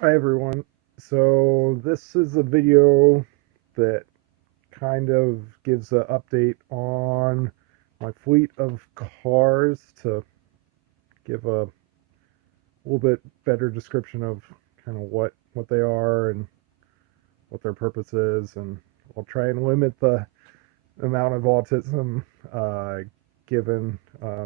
Hi everyone. So this is a video that kind of gives an update on my fleet of cars to give a little bit better description of kind of what they are and what their purpose is, and I'll try and limit the amount of autism given.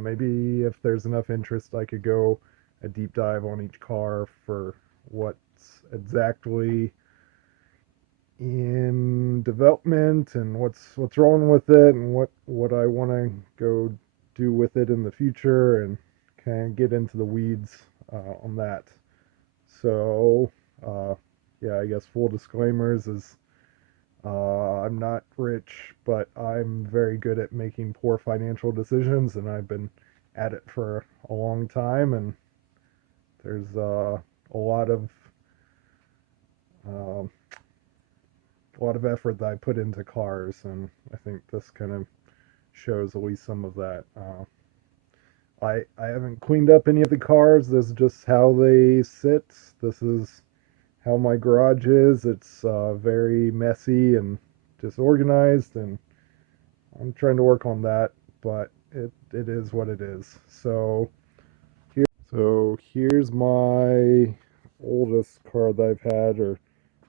Maybe if there's enough interest, I could go a deep dive on each car for what's exactly in development and what's wrong with it and what I want to go do with it in the future and kind of get into the weeds on that. So uh, yeah, I guess full disclaimers is I'm not rich, but I'm very good at making poor financial decisions, and I've been at it for a long time. And there's um, a lot of effort that I put into cars, and I think this kind of shows at least some of that. I haven't cleaned up any of the cars. This is just how they sit. This is how my garage is. It's very messy and disorganized, and I'm trying to work on that. But it is what it is. Here's my oldest car that I've had or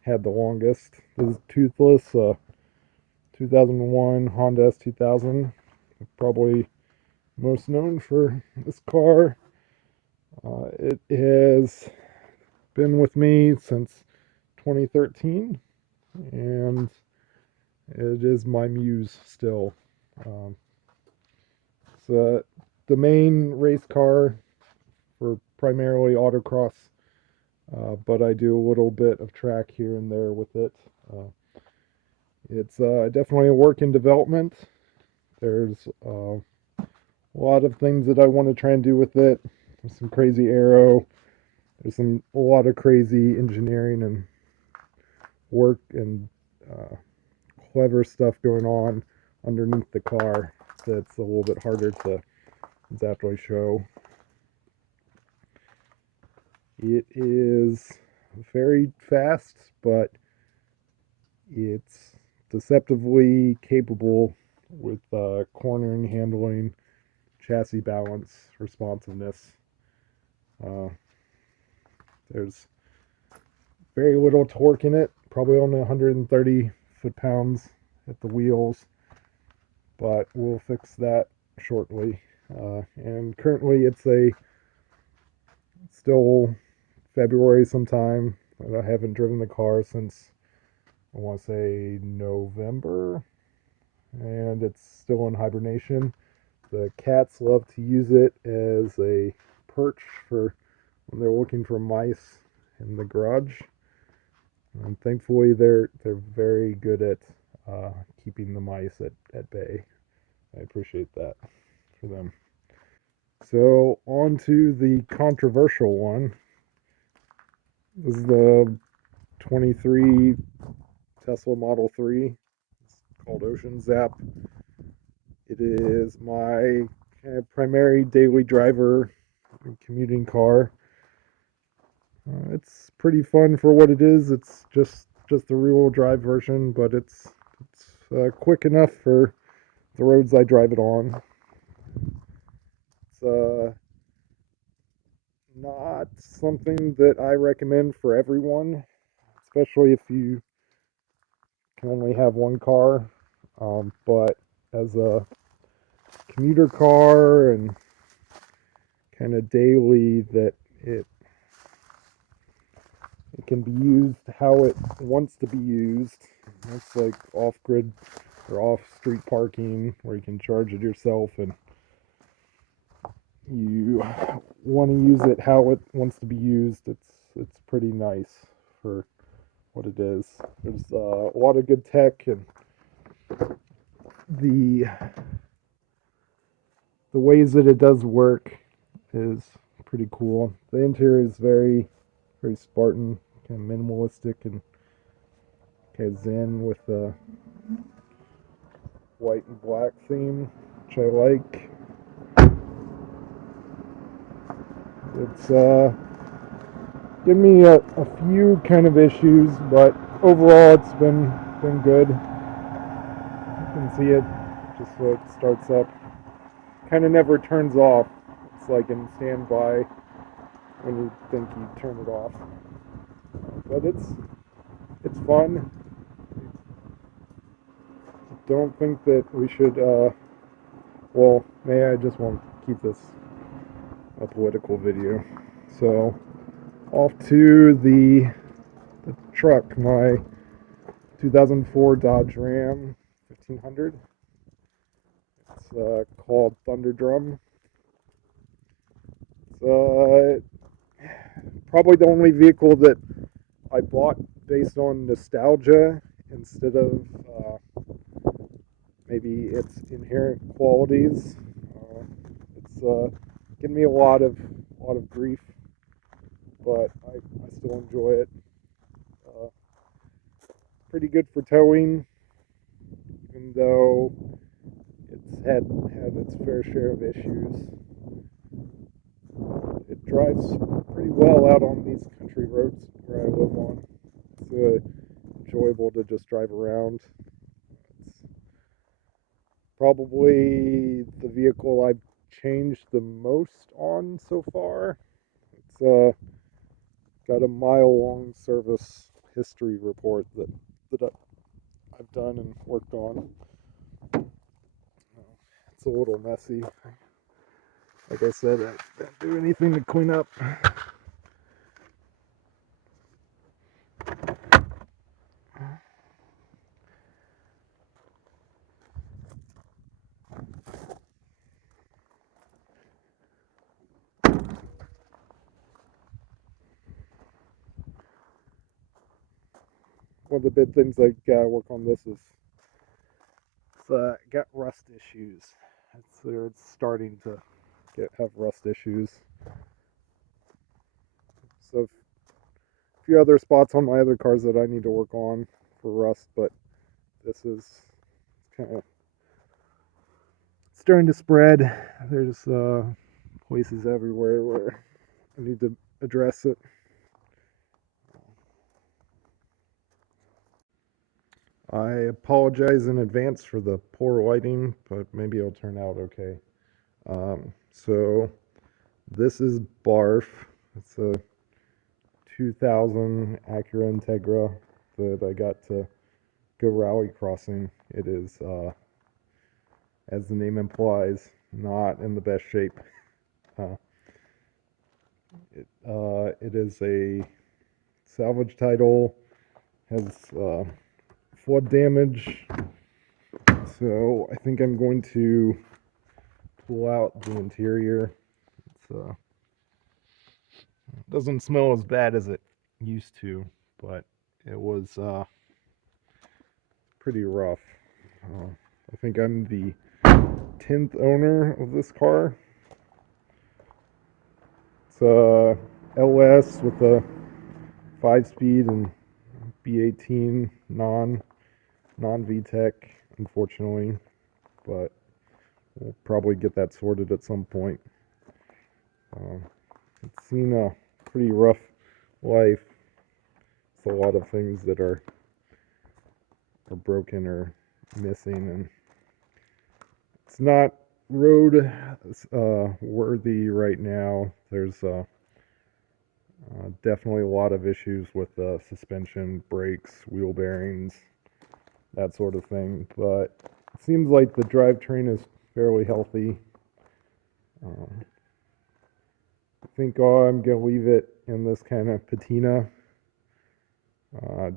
had the longest. This is toothless. 2001 Honda S2000. Probably most known for this car. It has been with me since 2013, and it is my muse still. Um, it's the main race car for primarily autocross, but I do a little bit of track here and there with it. Uh, it's definitely a work in development. There's a lot of things that I want to try and do with it. There's some crazy aero. There's a lot of crazy engineering and work and uh, clever stuff going on underneath the car that's a little bit harder to exactly show. It is very fast, but it's deceptively capable with cornering, handling, chassis balance, responsiveness. Uh, there's very little torque in it, probably only 130 foot-pounds at the wheels, but we'll fix that shortly. And currently it's still February sometime. I haven't driven the car since I want to say November, and it's still in hibernation. The cats love to use it as a perch for when they're looking for mice in the garage. And thankfully, they're very good at keeping the mice at bay. I appreciate that for them. So on to the controversial one. This is the 23 Tesla Model 3. It's called Ocean Zap. It is my primary daily driver commuting car. It's pretty fun for what it is. It's just the rear-wheel drive version, but it's quick enough for the roads I drive it on. It's not something that I recommend for everyone, especially if you can only have one car. But as a commuter car and kind of daily, that it can be used how it wants to be used. It's like off grid or off street parking where you can charge it yourself and you want to use it how it wants to be used. It's pretty nice for what it is. There's a lot of good tech, and the the ways that it does work is pretty cool. The interior is very Spartan, kind of minimalistic and kind of zen with the white and black theme, which I like. It's Give me a few kind of issues, but overall it's been good. You can see it just so it starts up. Kind of never turns off. It's like in standby when you think you turn it off. But it's fun. Don't think that we should. Well, may I just won't keep this a political video. So off to the truck, my 2004 Dodge Ram 1500. It's called Thunderdrum. It's probably the only vehicle that I bought based on nostalgia instead of maybe its inherent qualities. It's given me a lot of grief, but I still enjoy it. Uh, Pretty good for towing, even though it's had its fair share of issues. It drives pretty well out on these country roads where I live on. It's enjoyable to just drive around. It's probably the vehicle I've changed the most on so far. It's got a mile-long service history report that I've done and worked on. It's a little messy. Like I said, I didn't do anything to clean up. One of the big things I gotta work on this is it's got rust issues. It's starting to have rust issues. So a few other spots on my other cars that I need to work on for rust, but this is kind of starting to spread. There's places everywhere where I need to address it. I apologize in advance for the poor lighting, but maybe it'll turn out okay. So this is Barf. It's a 2000 Acura Integra that I got to go rally crossing. It is, as the name implies, not in the best shape. Uh, it is a salvage title, has flood damage, so I think I'm going to pull out the interior. It doesn't smell as bad as it used to, but it was pretty rough. I think I'm the 10th owner of this car. It's a LS with a 5-speed and B18 non VTEC, unfortunately, but we'll probably get that sorted at some point. It's seen a pretty rough life. It's a lot of things that are broken or missing, and it's not road worthy right now. There's definitely a lot of issues with suspension, brakes, wheel bearings, that sort of thing. But it seems like the drivetrain is fairly healthy. I think I'm going to leave it in this kind of patina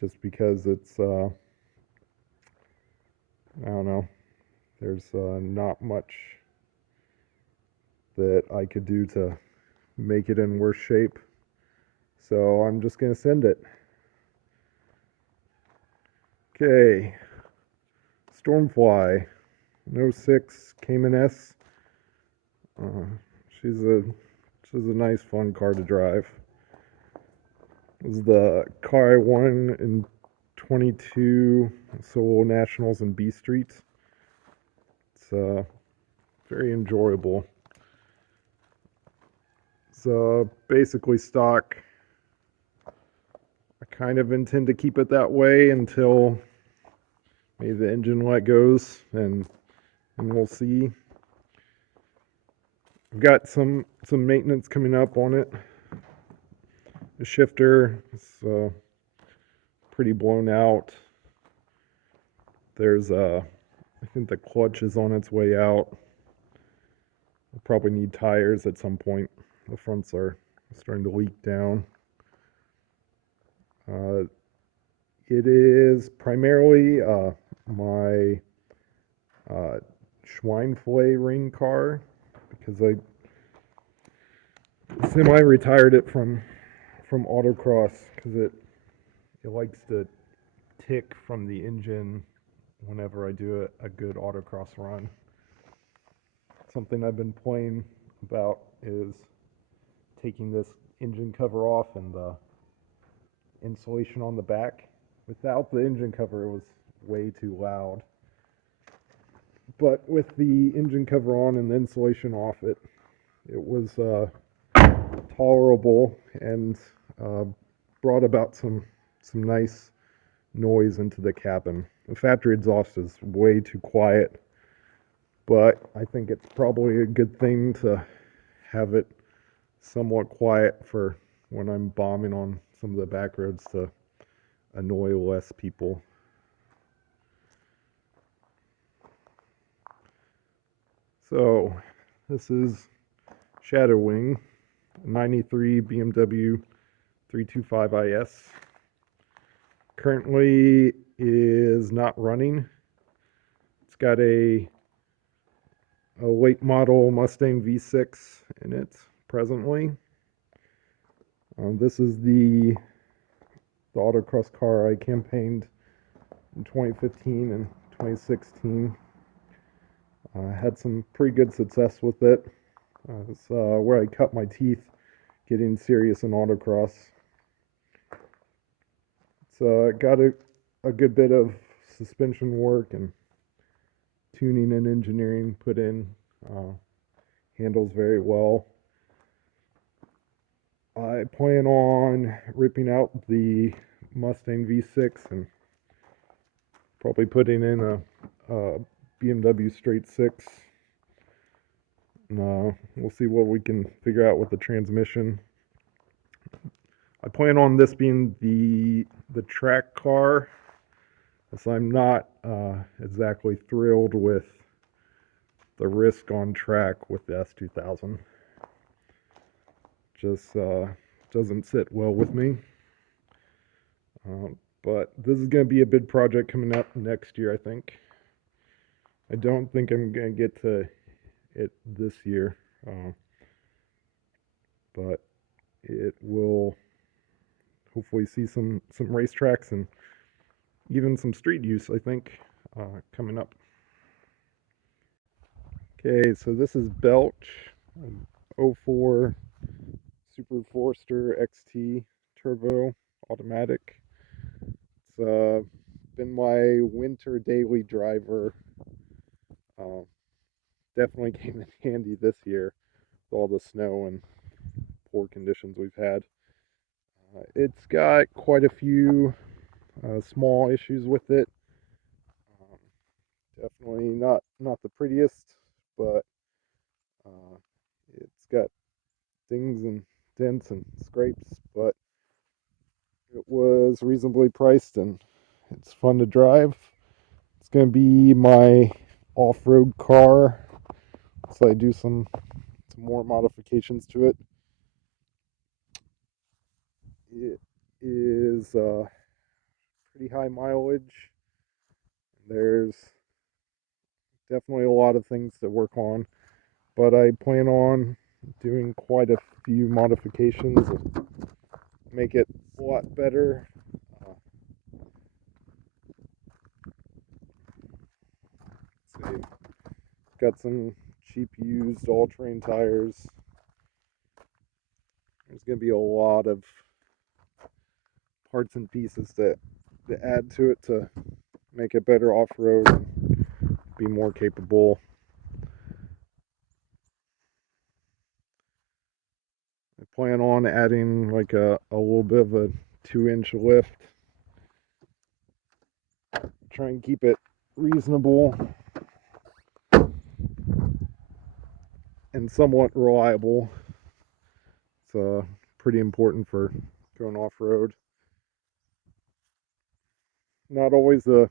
just because it's, I don't know, there's not much that I could do to make it in worse shape. So I'm just going to send it. Okay, Stormfly, 06 Cayman S. Uh, she's a nice, fun car to drive. This is the car I won in 22 solo nationals in B Street. It's very enjoyable. It's basically stock I kind of intend to keep it that way until maybe the engine light goes, and we'll see. I've got some maintenance coming up on it. The shifter is pretty blown out. There's I think the clutch is on its way out. We'll probably need tires at some point. The fronts are starting to leak down. Uh, it is primarily my Schweinflay ring car because I semi-retired it from autocross because it likes to tick from the engine whenever I do a good autocross run. Something I've been playing about is taking this engine cover off and the insulation on the back. Without the engine cover, it was way too loud. But with the engine cover on and the insulation off, it was tolerable and brought about some nice noise into the cabin. The factory exhaust is way too quiet, but I think it's probably a good thing to have it somewhat quiet for when I'm bombing on some of the back roads to annoy less people. So this is Shadow Wing, 93 BMW 325IS. Currently is not running. It's got a late model Mustang V6 in it presently. This is the autocross car I campaigned in 2015 and 2016. Had some pretty good success with it. It's where I cut my teeth getting serious in autocross. So I got a good bit of suspension work and tuning and engineering put in. Handles very well. I plan on ripping out the Mustang V6 and probably putting in a BMW straight six. We'll see what we can figure out with the transmission. I plan on this being the track car, as I'm not exactly thrilled with the risk on track with the S2000. Just doesn't sit well with me. But this is going to be a big project coming up next year, I think. I don't think I'm going to get to it this year, but it will hopefully see some racetracks and even some street use, I think, coming up. Okay, so this is Belch, 04 Super Forester XT Turbo Automatic. It's been my winter daily driver. Definitely came in handy this year with all the snow and poor conditions we've had. It's got quite a few small issues with it. Definitely not the prettiest, but it's got dings and dents and scrapes, but it was reasonably priced and it's fun to drive. It's going to be my off-road car, so I do some more modifications to it. It is pretty high mileage. There's definitely a lot of things to work on, but I plan on doing quite a few modifications to make it a lot better. Let's see. Got some cheap used all-terrain tires. There's going to be a lot of parts and pieces to add to it to make it better off-road and be more capable. I plan on adding like a little bit of a 2-inch lift. Try and keep it reasonable and somewhat reliable. It's pretty important for going off-road. Not always the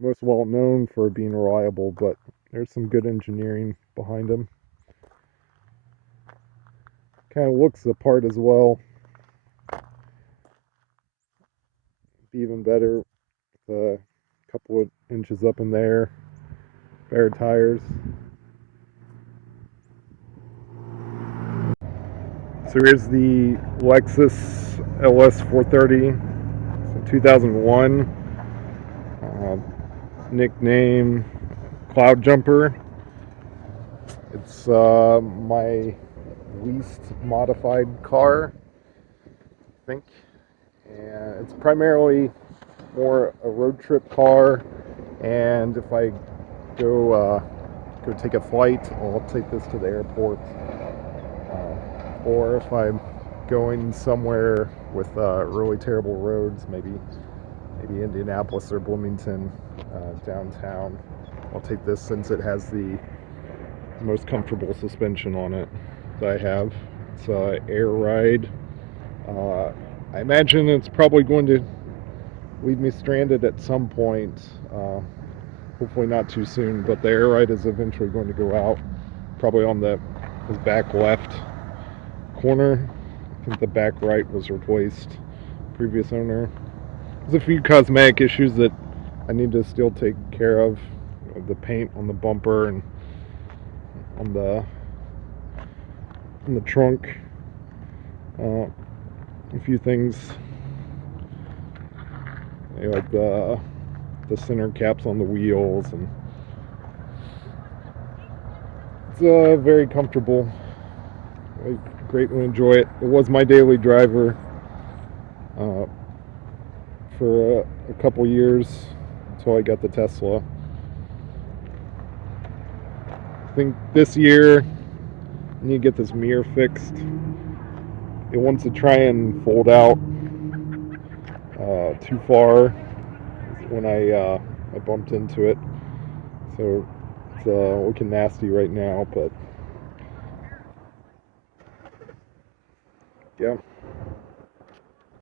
most well known for being reliable, but there's some good engineering behind them. Kind of looks the part as well. Be even better with a couple of inches up in there. Better tires. So here's the Lexus LS 430. It's a 2001. Nickname Cloud Jumper. It's my least modified car, I think. And it's primarily more a road trip car, and if I go take a flight, I'll take this to the airport, or if I'm going somewhere with really terrible roads, maybe Indianapolis or Bloomington downtown, I'll take this since it has the most comfortable suspension on it that I have. It's air ride. I imagine it's probably going to leave me stranded at some point. Hopefully not too soon, but the air ride is eventually going to go out, probably on his back left corner. I think the back right was replaced. Previous owner. There's a few cosmetic issues that I need to still take care of. The paint on the bumper and on the trunk. A few things like the center caps on the wheels, and it's very comfortable. I greatly enjoy it. It was my daily driver for a couple years until I got the Tesla. I think this year I need to get this mirror fixed. It wants to try and fold out too far when I bumped into it, so it's looking nasty right now, but yeah.